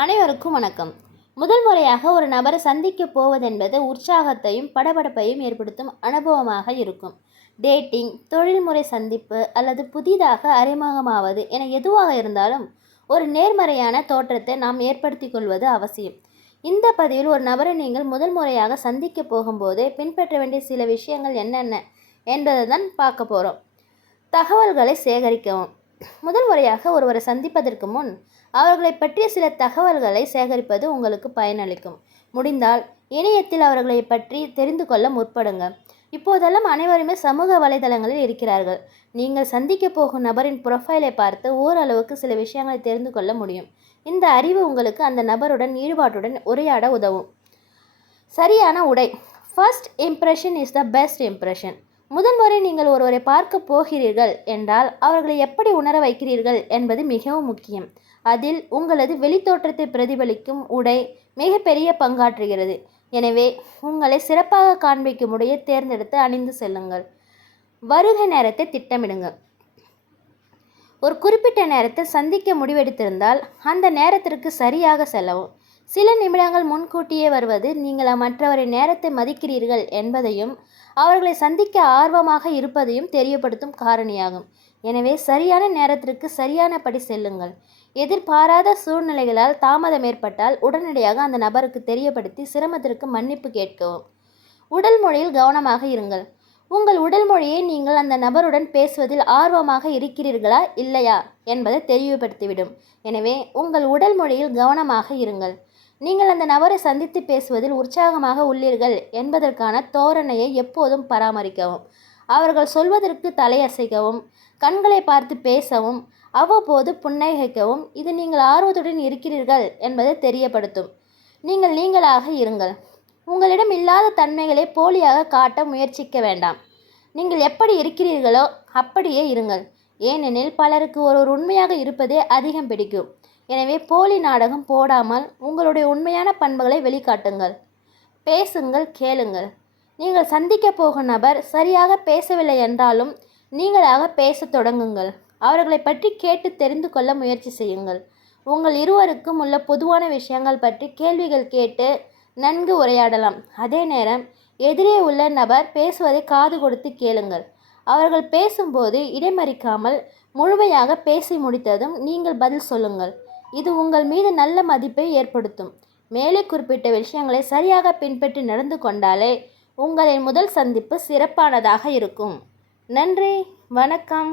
அனைவருக்கும் வணக்கம். முதல் முறையாக ஒரு நபரை சந்திக்க போவதென்பது உற்சாகத்தையும் படபடப்பையும் ஏற்படுத்தும் அனுபவமாக இருக்கும். டேட்டிங் தொழில்முறை சந்திப்பு அல்லது புதிதாக அறிமுகமாவது என எதுவாக இருந்தாலும் ஒரு நேர்மறையான தோற்றத்தை நாம் ஏற்படுத்திக் கொள்வது அவசியம். இந்த பதிவில் ஒரு நபரை நீங்கள் முதல் முறையாக சந்திக்க போகும்போது பின்பற்ற வேண்டிய சில விஷயங்கள் என்னென்ன என்பதை தான் பார்க்க போகிறோம் தகவல்களை சேகரிக்கவும். முதல் முறையாக ஒருவரை சந்திப்பதற்கு முன் அவர்களை பற்றிய சில தகவல்களை சேகரிப்பது உங்களுக்கு பயனளிக்கும். முடிந்தால் இணையத்தில் அவர்களை பற்றி தெரிந்து கொள்ள முற்படுங்க. இப்போதெல்லாம் அனைவருமே சமூக வலைதளங்களில் இருக்கிறார்கள். நீங்கள் சந்திக்க போகும் நபரின் ப்ரொஃபைலை பார்த்து ஓரளவுக்கு சில விஷயங்களை தெரிந்து கொள்ள முடியும். இந்த அறிவு உங்களுக்கு அந்த நபருடன் ஈடுபாட்டுடன் உரையாட உதவும். சரியான உடை. First impression is the best impression முதன்முறை நீங்கள் ஒருவரை பார்க்க போகிறீர்கள் என்றால் அவர்களை எப்படி உணர வைக்கிறீர்கள் என்பது மிகவும் முக்கியம். அதில் உங்களது வெளித்தோற்றத்தை பிரதிபலிக்கும் உடை மிகப்பெரிய பங்காற்றுகிறது. எனவே உங்களை சிறப்பாக காண்பிக்கும் உடையை தேர்ந்தெடுத்து அணிந்து செல்லுங்கள். வருகை நேரத்தை திட்டமிடுங்கள். ஒரு குறிப்பிட்ட நேரத்தை சந்திக்க முடிவெடுத்திருந்தால் அந்த நேரத்திற்கு சரியாக செல்லவும். சில நிமிடங்கள் முன்கூட்டியே வருவது நீங்கள் மற்றவரின் நேரத்தை மதிக்கிறீர்கள் என்பதையும் அவர்களை சந்திக்க ஆர்வமாக இருப்பதையும் தெரியப்படுத்தும் காரணியாகும். எனவே சரியான நேரத்திற்கு சரியான படி செல்லுங்கள். எதிர்பாராத சூழ்நிலைகளால் தாமதம் ஏற்பட்டால் உடனடியாக அந்த நபருக்கு தெரியப்படுத்தி சிரமத்திற்கு மன்னிப்பு கேட்கவும். உடல் மொழியில் கவனமாக இருங்கள். உங்கள் உடல் மொழியை நீங்கள் அந்த நபருடன் பேசுவதில் ஆர்வமாக இருக்கிறீர்களா இல்லையா என்பதை தெளிவுபடுத்திவிடும். எனவே உங்கள் உடல் மொழியில் கவனமாக இருங்கள். நீங்கள் அந்த நபரை சந்தித்து பேசுவதில் உற்சாகமாக உள்ளீர்கள் என்பதற்கான தோரணையை எப்போதும் பராமரிக்கவும். அவர்கள் சொல்வதற்கு தலையசைக்கவும் கண்களை பார்த்து பேசவும் அவ்வப்போது புன்னகைக்கவும் இது நீங்கள் ஆர்வத்துடன் இருக்கிறீர்கள் என்பதை தெரியப்படுத்தும். நீங்கள் நீங்களாக இருங்கள். உங்களிடம் இல்லாத தன்மைகளை போலியாக காட்ட முயற்சிக்க வேண்டாம். நீங்கள் எப்படி இருக்கிறீர்களோ அப்படியே இருங்கள். ஏனெனில் பலருக்கு ஒருவர் உண்மையாக இருப்பதே அதிகம் பிடிக்கும். எனவே போலி நாடகம் போடாமல் உங்களுடைய உண்மையான பண்புகளை வெளிக்காட்டுங்கள். பேசுங்கள் கேளுங்கள். நீங்கள் சந்திக்க போகும் நபர் சரியாக பேசவில்லை என்றாலும் நீங்களாக பேசத் தொடங்குங்கள். அவர்களை பற்றி கேட்டு தெரிந்து கொள்ள முயற்சி செய்யுங்கள். உங்கள் இருவருக்கும் உள்ள பொதுவான விஷயங்கள் பற்றி கேள்விகள் கேட்டு நன்கு உரையாடலாம். அதே நேரம் எதிரே உள்ள நபர் பேசுவதை காது கொடுத்து கேளுங்கள். அவர்கள் பேசும்போது இடைமறிக்காமல் முழுமையாக பேசி முடித்ததும் நீங்கள் பதில் சொல்லுங்கள். இது உங்கள் மீது நல்ல மதிப்பை ஏற்படுத்தும். மேலே குறிப்பிட்ட விஷயங்களை சரியாக பின்பற்றி நடந்து கொண்டாலே உங்களின் முதல் சந்திப்பு சிறப்பானதாக இருக்கும். நன்றி வணக்கம்.